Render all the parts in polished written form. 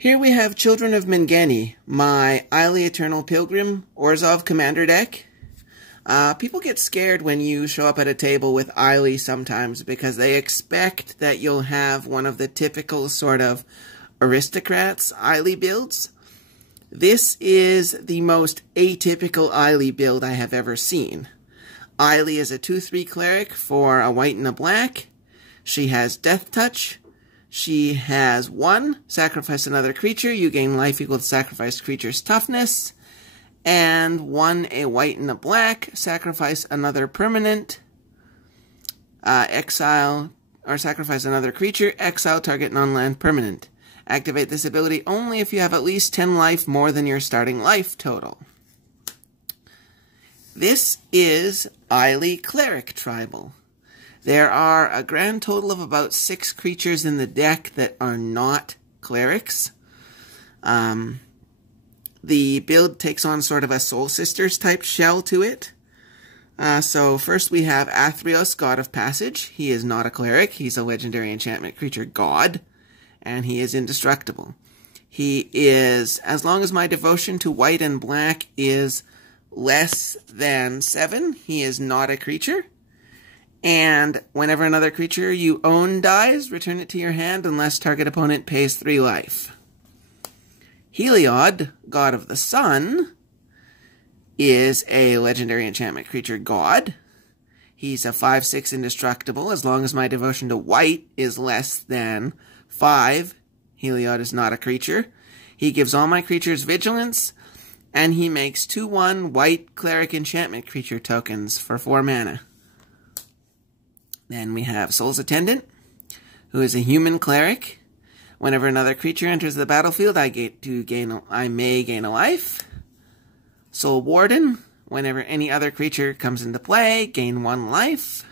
Here we have Children of Mangeni, my Ayli Eternal Pilgrim Orzhov Commander deck. People get scared when you show up at a table with Ayli sometimes because they expect that you'll have one of the typical sort of aristocrats Ayli builds. This is the most atypical Ayli build I have ever seen. Ayli is a 2/3 cleric for a white and a black. She has Death Touch. She has 1, sacrifice another creature, you gain life equal to sacrificed creature's toughness, and 1, a white and a black, sacrifice another permanent, exile, or sacrifice another creature, exile target non-land permanent. Activate this ability only if you have at least 10 life more than your starting life total. This is Ayli Cleric Tribal. There are a grand total of about 6 creatures in the deck that are not clerics. The build takes on sort of a Soul Sisters type shell to it. So first we have Athreos, God of Passage. He is not a cleric. He's a legendary enchantment creature god, and he is indestructible. He is, as long as my devotion to white and black is less than 7, he is not a creature. And whenever another creature you own dies, return it to your hand unless target opponent pays 3 life. Heliod, God of the Sun, is a legendary enchantment creature god. He's a 5/6 indestructible. As long as my devotion to white is less than 5, Heliod is not a creature. He gives all my creatures vigilance, and he makes 2/1 white cleric enchantment creature tokens for 4 mana. Then we have Soul's Attendant, who is a human cleric. Whenever another creature enters the battlefield, I may gain a life. Soul Warden, whenever any other creature comes into play, gain 1 life.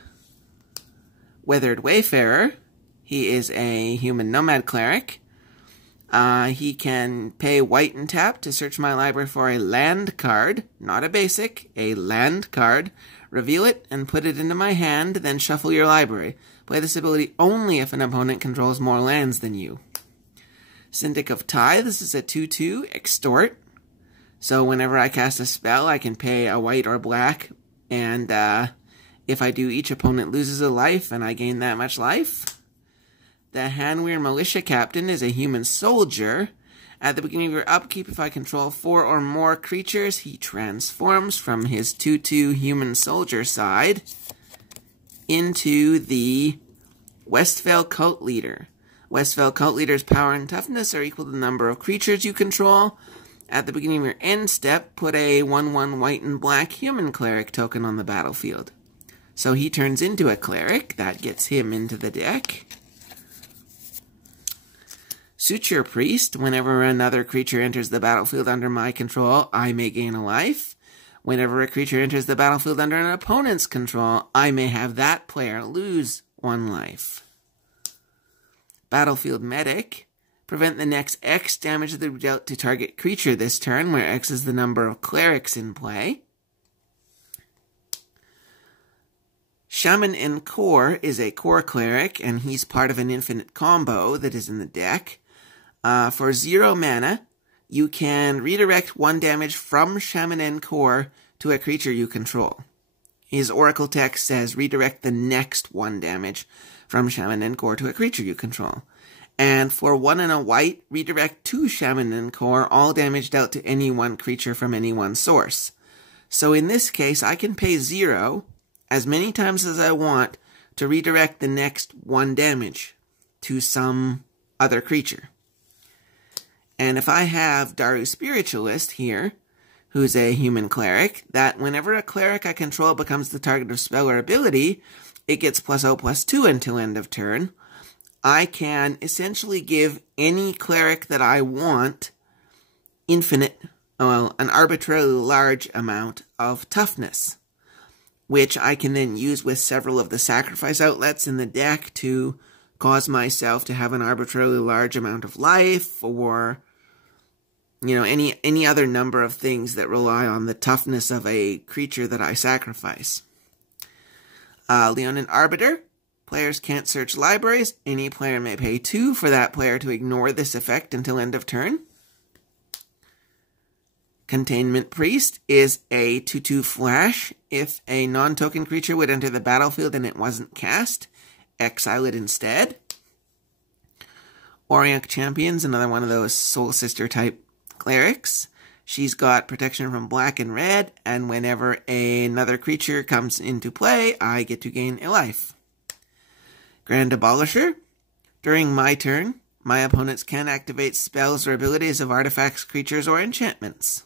Weathered Wayfarer, he is a human nomad cleric. He can pay white and tap to search my library for a land card, not a basic, a land card. Reveal it and put it into my hand, then shuffle your library. Play this ability only if an opponent controls more lands than you. Syndic of Tithe, this is a 2/2 extort. So whenever I cast a spell, I can pay a white or black, and if I do, each opponent loses a life, and I gain that much life. The Hanweir Militia Captain is a human soldier. At the beginning of your upkeep, if I control 4 or more creatures, he transforms from his 2/2 human soldier side into the Westvale Cult Leader. Westvale Cult Leader's power and toughness are equal to the number of creatures you control. At the beginning of your end step, put a 1/1 white and black human cleric token on the battlefield. So he turns into a cleric. That gets him into the deck. Suture Priest, whenever another creature enters the battlefield under my control, I may gain a life. Whenever a creature enters the battlefield under an opponent's control, I may have that player lose 1 life. Battlefield Medic, prevent the next X damage that will be dealt to target creature this turn, where X is the number of clerics in play. Shaman Encore is a core cleric, and he's part of an infinite combo that is in the deck. For 0 mana, you can redirect 1 damage from Shaman Encore to a creature you control. His Oracle text says redirect the next 1 damage from Shaman Encore to a creature you control. And for 1 and a white, redirect to Shaman Encore all damage dealt to any 1 creature from any 1 source. So in this case, I can pay 0 as many times as I want to redirect the next 1 damage to some other creature. And if I have Daru Spiritualist here, who's a human cleric, that whenever a cleric I control becomes the target of spell or ability, it gets +0/+2 until end of turn. I can essentially give any cleric that I want an arbitrarily large amount of toughness, which I can then use with several of the sacrifice outlets in the deck to cause myself to have an arbitrarily large amount of life, or any other number of things that rely on the toughness of a creature that I sacrifice. Leonin Arbiter, Players can't search libraries. Any player may pay 2 for that player to ignore this effect until end of turn. Containment Priest is a 2/2 flash. If a non-token creature would enter the battlefield and it wasn't cast, exile it instead. Auriok Champion's another one of those Soul Sister type clerics. She's got protection from black and red, and whenever another creature comes into play, I get to gain a life. Grand Abolisher. During my turn, my opponents can activate spells or abilities of artifacts, creatures, or enchantments.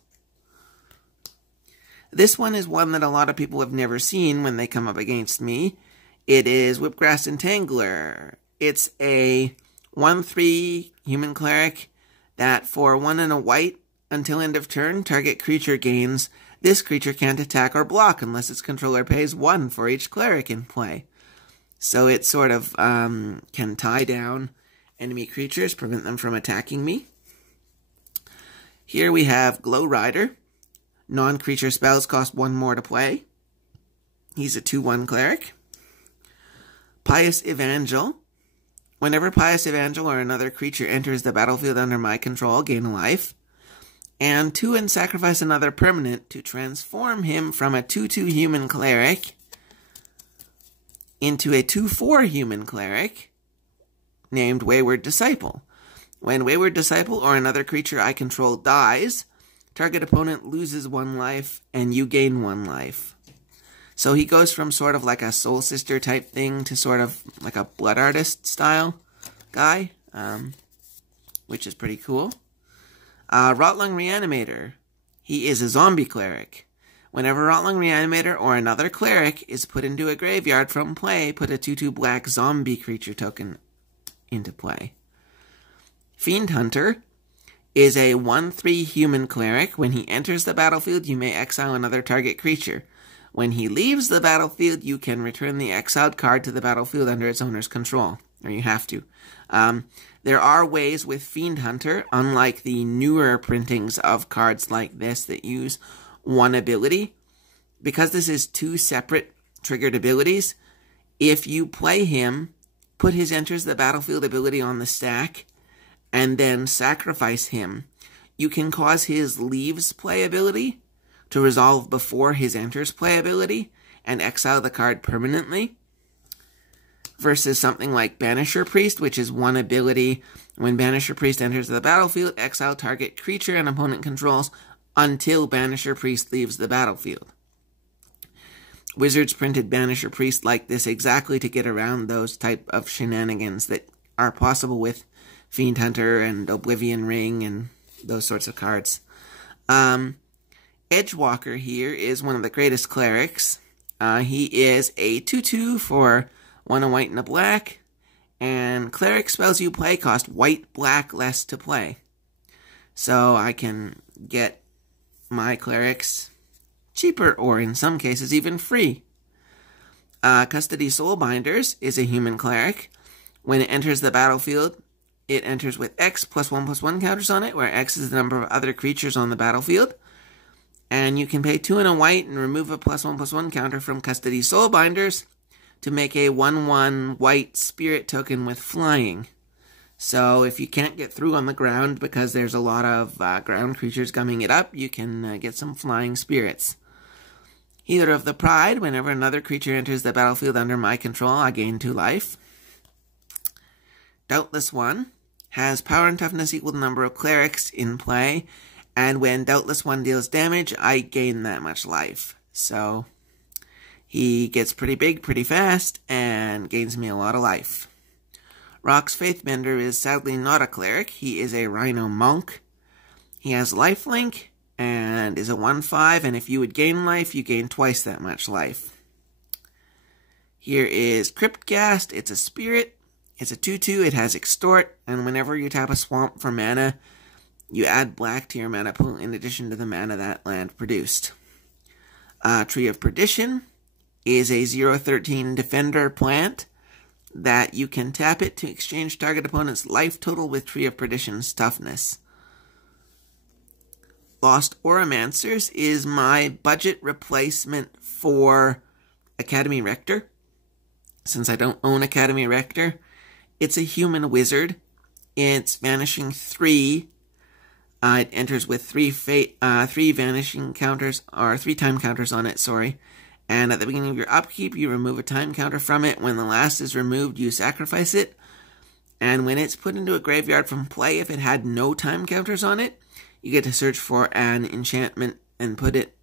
This one is one that a lot of people have never seen when they come up against me. It is Whipgrass Entangler. It's a 1/3 human cleric that for 1 and a white, until end of turn, target creature gains. This creature can't attack or block unless its controller pays 1 for each cleric in play. So it sort of can tie down enemy creatures, prevent them from attacking me. Here we have Glow Rider. Non-creature spells cost 1 more to play. He's a 2/1 cleric. Pious Evangel. Whenever Pious Evangel or another creature enters the battlefield under my control, gain a life. And 2 and sacrifice another permanent to transform him from a 2/2 human cleric into a 2/4 human cleric named Wayward Disciple. When Wayward Disciple or another creature I control dies, target opponent loses 1 life, and you gain 1 life. So he goes from sort of like a Soul Sister type thing to sort of like a Blood Artist style guy, which is pretty cool. Rotlung Reanimator. He is a zombie cleric. Whenever Rotlung Reanimator or another cleric is put into a graveyard from play, put a 2/2 black zombie creature token into play. Fiend Hunter is a 1/3 human cleric. When he enters the battlefield, you may exile another target creature. When he leaves the battlefield, you can return the exiled card to the battlefield under its owner's control, or you have to. There are ways with Fiend Hunter, unlike the newer printings of cards like this that use 1 ability. Because this is 2 separate triggered abilities, if you play him, put his enters the battlefield ability on the stack, and then sacrifice him, you can cause his leaves playability to resolve before his enters playability and exile the card permanently, versus something like Banisher Priest, which is 1 ability. When Banisher Priest enters the battlefield, exile target creature and opponent controls until Banisher Priest leaves the battlefield. Wizards printed Banisher Priest like this exactly to get around those type of shenanigans that are possible with Fiend Hunter and Oblivion Ring and those sorts of cards. Edgewalker here is one of the greatest clerics. He is a 2/2 for 1 a white and a black, and cleric spells you play cost white, black, less to play. So I can get my clerics cheaper, or in some cases even free. Custody Soulbinders is a human cleric. When it enters the battlefield, it enters with X +1/+1 counters on it, where X is the number of other creatures on the battlefield. And you can pay 2 and a white and remove a +1/+1 counter from Custody Soulbinders to make a 1/1 white spirit token with flying. So if you can't get through on the ground because there's a lot of ground creatures gumming it up, you can get some flying spirits. Healer of the Pride. Whenever another creature enters the battlefield under my control, I gain 2 life. Doubtless One has power and toughness equal to the number of clerics in play, and when Doubtless One deals damage, I gain that much life. So he gets pretty big pretty fast and gains me a lot of life. Rock's Faithbender is sadly not a cleric. He is a Rhino Monk. He has lifelink and is a 1/5, and if you would gain life, you gain twice that much life. Here is Cryptghast. It's a spirit. It's a 2/2. It has Extort, and whenever you tap a swamp for mana, you add black to your mana pool in addition to the mana that land produced. Tree of Perdition is a 0/13 defender plant that you can tap it to exchange target opponent's life total with Tree of Perdition's toughness. Lost Oromancers is my budget replacement for Academy Rector. since I don't own Academy Rector. It's a human wizard. It's Vanishing 3. It enters with three vanishing counters, or 3 time counters on it, sorry. And at the beginning of your upkeep, you remove a time counter from it. When the last is removed, you sacrifice it. And when it's put into a graveyard from play, if it had no time counters on it, you get to search for an enchantment and put it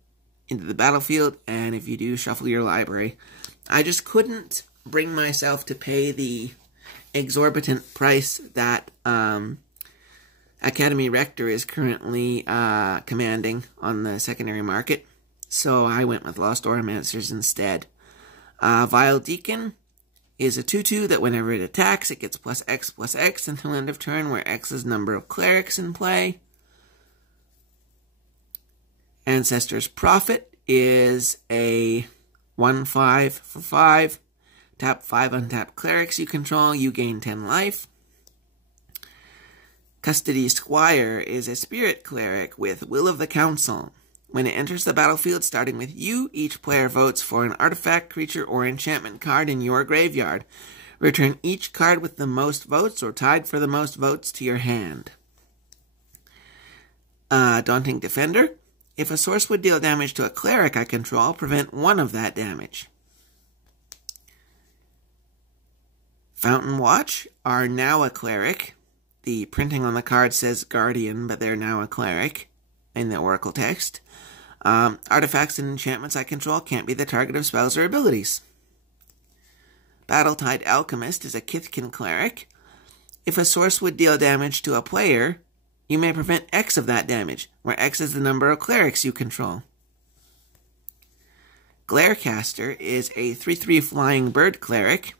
into the battlefield. And if you do, shuffle your library. I just couldn't bring myself to pay the exorbitant price that Academy Rector is currently commanding on the secondary market. So I went with Lost Auramancers instead. Vile Deacon is a 2/2 that whenever it attacks, it gets +X until end of turn, where X is number of clerics in play. Ancestor's Prophet is a 1/5 for 5. Tap 5 untapped clerics you control, you gain 10 life. Custody Squire is a spirit cleric with Will of the Council. When it enters the battlefield starting with you, each player votes for an artifact, creature, or enchantment card in your graveyard. Return each card with the most votes or tied for the most votes to your hand. Daunting Defender. If a source would deal damage to a cleric I control, prevent 1 of that damage. Fountain Watch are now a cleric. The printing on the card says Guardian, but they're now a cleric in the Oracle text. Artifacts and enchantments I control can't be the target of spells or abilities. Battletide Alchemist is a Kithkin cleric. If a source would deal damage to a player, you may prevent X of that damage, where X is the number of clerics you control. Glarecaster is a 3/3 flying bird cleric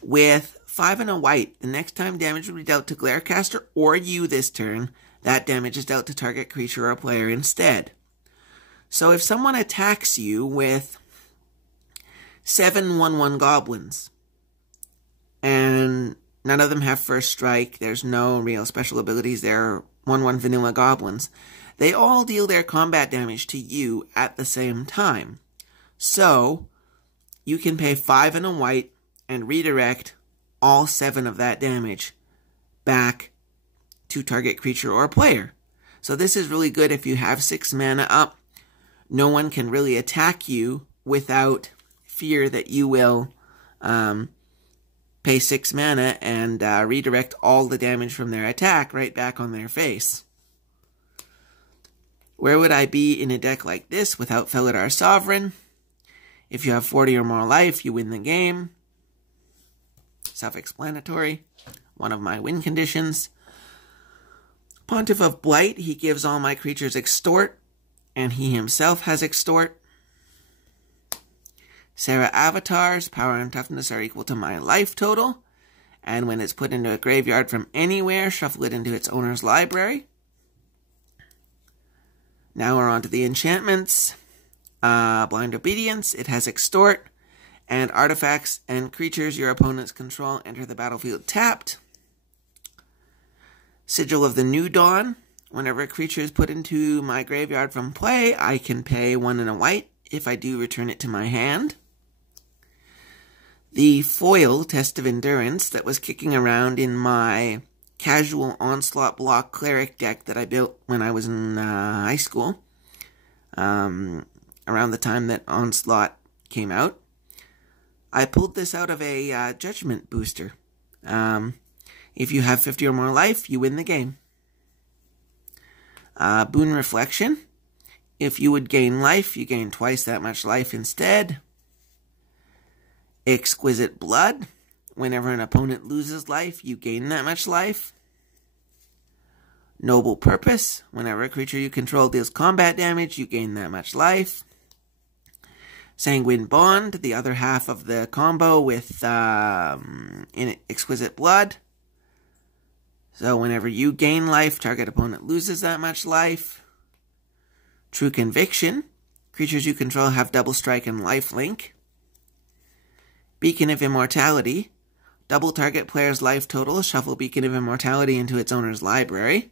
with 5 and a white. The next time damage will be dealt to Glarecaster or you this turn, that damage is dealt to target creature or player instead. So if someone attacks you with 7 1/1 goblins, and none of them have first strike, there's no real special abilities, they're 1/1 vanilla goblins, they all deal their combat damage to you at the same time. So you can pay 5 and a white and redirect all 7 of that damage back to target creature or player. So this is really good if you have 6 mana up. No one can really attack you without fear that you will pay 6 mana and redirect all the damage from their attack right back on their face. Where would I be in a deck like this without Felidar Sovereign? If you have 40 or more life, you win the game. Self-explanatory. One of my win conditions. Pontiff of Blight, he gives all my creatures extort, and he himself has extort. Sarah Avatars, power and toughness are equal to my life total, and when it's put into a graveyard from anywhere, shuffle it into its owner's library. Now we're on to the enchantments. Blind Obedience, it has extort, and artifacts and creatures your opponents control enter the battlefield tapped. Sigil of the New Dawn. Whenever a creature is put into my graveyard from play, I can pay 1 and a white. If I do, return it to my hand. The foil Test of Endurance that was kicking around in my casual Onslaught block cleric deck that I built when I was in high school, around the time that Onslaught came out. I pulled this out of a Judgment booster. If you have 50 or more life, you win the game. Boon Reflection. If you would gain life, you gain twice that much life instead. Exquisite Blood. Whenever an opponent loses life, you gain that much life. Noble Purpose. Whenever a creature you control deals combat damage, you gain that much life. Sanguine Bond, the other half of the combo with Exquisite Blood. So whenever you gain life, target opponent loses that much life. True Conviction. Creatures you control have double strike and lifelink. Beacon of Immortality. Double target player's life total. Shuffle Beacon of Immortality into its owner's library.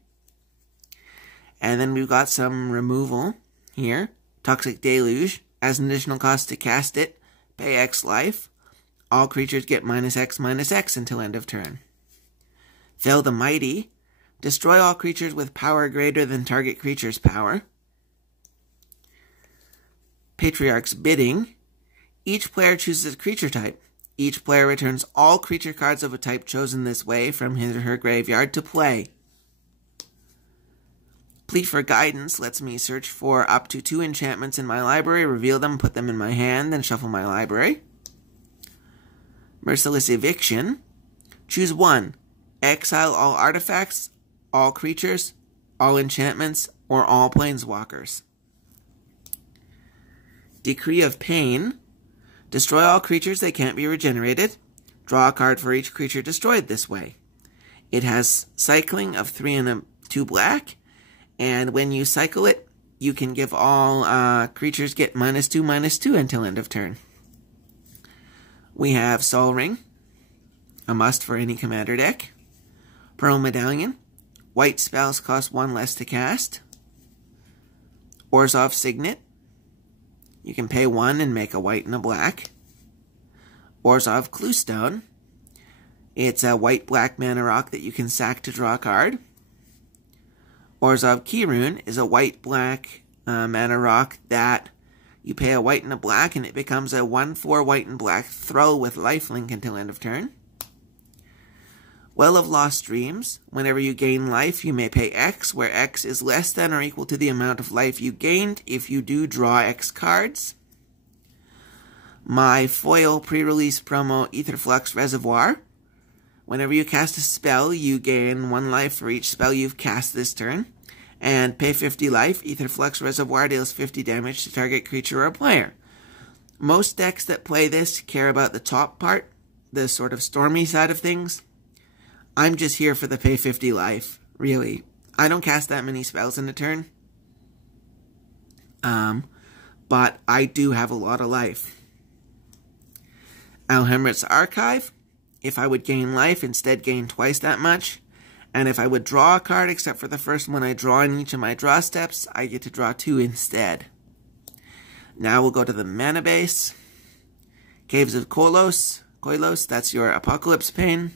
And then we've got some removal here. Toxic Deluge. As an additional cost to cast it, pay X life. All creatures get -X until end of turn. Fell the Mighty. Destroy all creatures with power greater than target creature's power. Patriarch's Bidding. Each player chooses a creature type. Each player returns all creature cards of a type chosen this way from his or her graveyard to play. Plead for Guidance lets me search for up to 2 enchantments in my library, reveal them, put them in my hand, then shuffle my library. Merciless Eviction. Choose 1. Exile all artifacts, all creatures, all enchantments, or all planeswalkers. Decree of Pain. Destroy all creatures that can't be regenerated. Draw a card for each creature destroyed this way. It has cycling of 3 and 2 black, and when you cycle it, you can give all creatures get -2/-2 until end of turn. We have Sol Ring, a must for any commander deck. Pearl Medallion. White spells cost 1 less to cast. Orzhov Signet. You can pay 1 and make a white and a black. Orzhov Cluestone. It's a white-black mana rock that you can sack to draw a card. Orzhov Keyrune is a white-black mana rock that you pay a white and a black, and it becomes a 1/4 white and black throw with lifelink until end of turn. Well of Lost Dreams. Whenever you gain life, you may pay X, where X is less than or equal to the amount of life you gained. If you do, draw X cards. My foil pre-release promo, Aetherflux Reservoir. Whenever you cast a spell, you gain 1 life for each spell you've cast this turn. And pay 50 life. Aetherflux Reservoir deals 50 damage to target creature or player. Most decks that play this care about the top part, the sort of stormy side of things. I'm just here for the pay 50 life, really. I don't cast that many spells in a turn. But I do have a lot of life. Alhemrit's Archive. If I would gain life, instead gain twice that much. And if I would draw a card, except for the first one I draw in each of my draw steps, I get to draw 2 instead. Now we'll go to the mana base. Caves of Koilos, that's your Apocalypse Pain.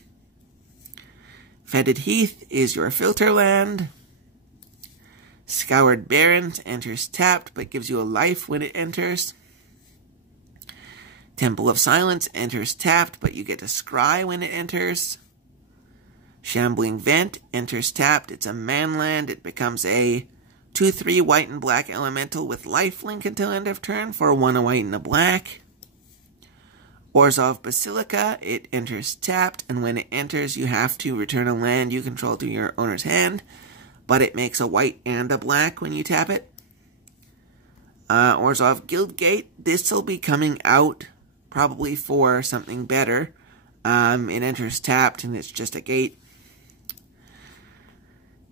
Fetid Heath is your filter land. Scoured Barrens enters tapped, but gives you a life when it enters. Temple of Silence enters tapped, but you get to scry when it enters. Shambling Vent enters tapped. It's a manland. It becomes a 2/3 white and black elemental with lifelink until end of turn for 1 a white and a black. Orzhov Basilica, it enters tapped, and when it enters, you have to return a land you control to your owner's hand, but it makes a white and a black when you tap it. Orzhov Guildgate, this will be coming out probably for something better. It enters tapped, and it's just a gate.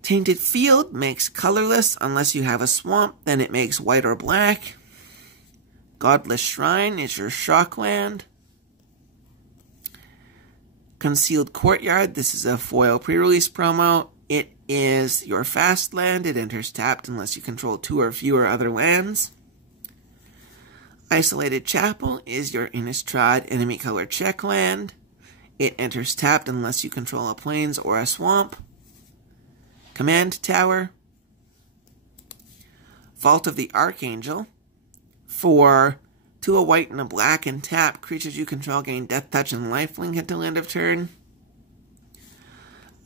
Tainted Field makes colorless unless you have a swamp, then it makes white or black. Godless Shrine is your shock land. Concealed Courtyard, this is a foil pre-release promo. It is your fast land. It enters tapped unless you control 2 or fewer other lands. Isolated Chapel is your Innistrad enemy color check land. It enters tapped unless you control a plains or a swamp. Command Tower. Vault of the Archangel. For 2 a white and a black and tap, creatures you control gain Death Touch and Lifelink until end of turn.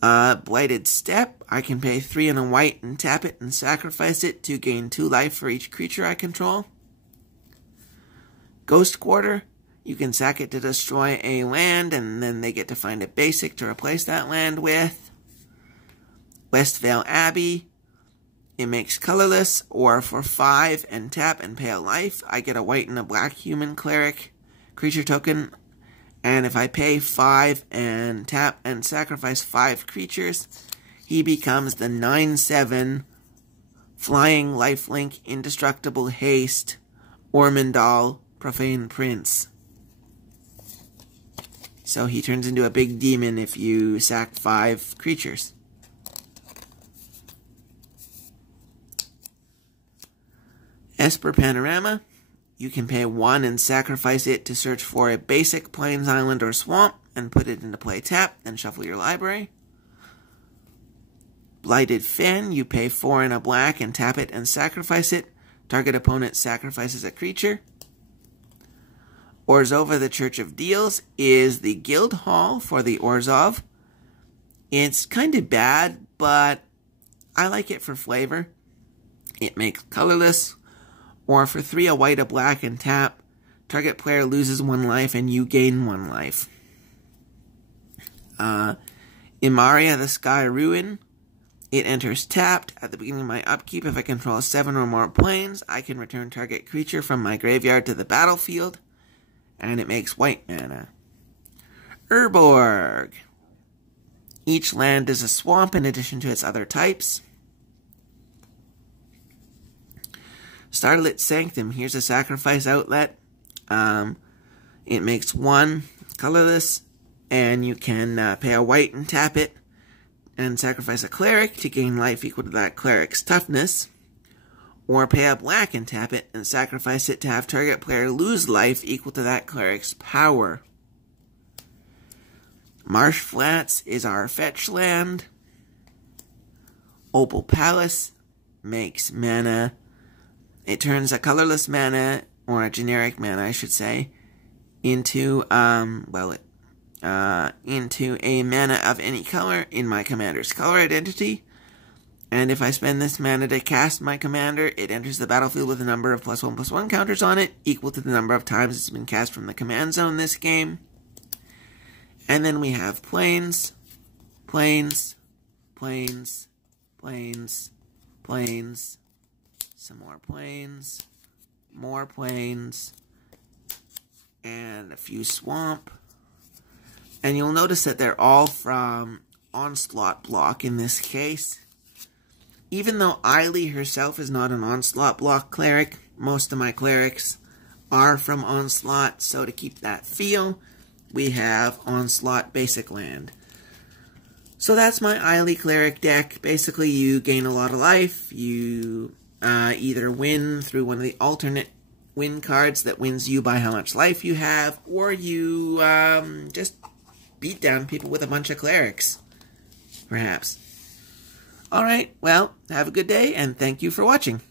Blighted Step. I can pay 3 and a white and tap it and sacrifice it to gain 2 life for each creature I control. Ghost Quarter. You can sack it to destroy a land, and then they get to find a basic to replace that land with. Westvale Abbey. It makes colorless, or for 5 and tap and pay a life, I get a white and a black human cleric creature token. And if I pay 5 and tap and sacrifice 5 creatures, he becomes the 9/7 flying lifelink indestructible haste Ormondal Profane Prince. So he turns into a big demon if you sack 5 creatures. Esper Panorama. you can pay 1 and sacrifice it to search for a basic plains, island, or swamp and put it into play tap, then shuffle your library. Blighted Fen, you pay 4 and a black and tap it and sacrifice it. Target opponent sacrifices a creature. Orzhova, the Church of Deals, is the guild hall for the Orzhov. It's kind of bad, but I like it for flavor. It makes colorless, or for 3 a white, a black, and tap. Target player loses 1 life and you gain 1 life. Imaria, the Sky Ruin. It enters tapped. At the beginning of my upkeep, if I control 7 or more planes, I can return target creature from my graveyard to the battlefield. And it makes white mana. Urborg. Each land is a swamp in addition to its other types. Starlit Sanctum. Here's a sacrifice outlet. It makes 1 colorless, and you can pay a white and tap it and sacrifice a cleric to gain life equal to that cleric's toughness, or pay a black and tap it and sacrifice it to have target player lose life equal to that cleric's power. Marsh Flats is our fetch land. Opal Palace makes mana. It turns a colorless mana, or a generic mana I should say, into into a mana of any color in my commander's color identity. And if I spend this mana to cast my commander, it enters the battlefield with a number of +1/+1 counters on it, equal to the number of times it's been cast from the command zone this game. And then we have plains, plains, plains, plains, plains, some more plains, and a few swamp. And you'll notice that they're all from Onslaught block in this case. Even though Ayli herself is not an Onslaught block cleric, most of my clerics are from Onslaught, so to keep that feel, we have Onslaught basic land. So that's my Ayli cleric deck. Basically, you gain a lot of life, you either win through one of the alternate win cards that wins you by how much life you have, or you just beat down people with a bunch of clerics, perhaps. Alright, well, have a good day, and thank you for watching.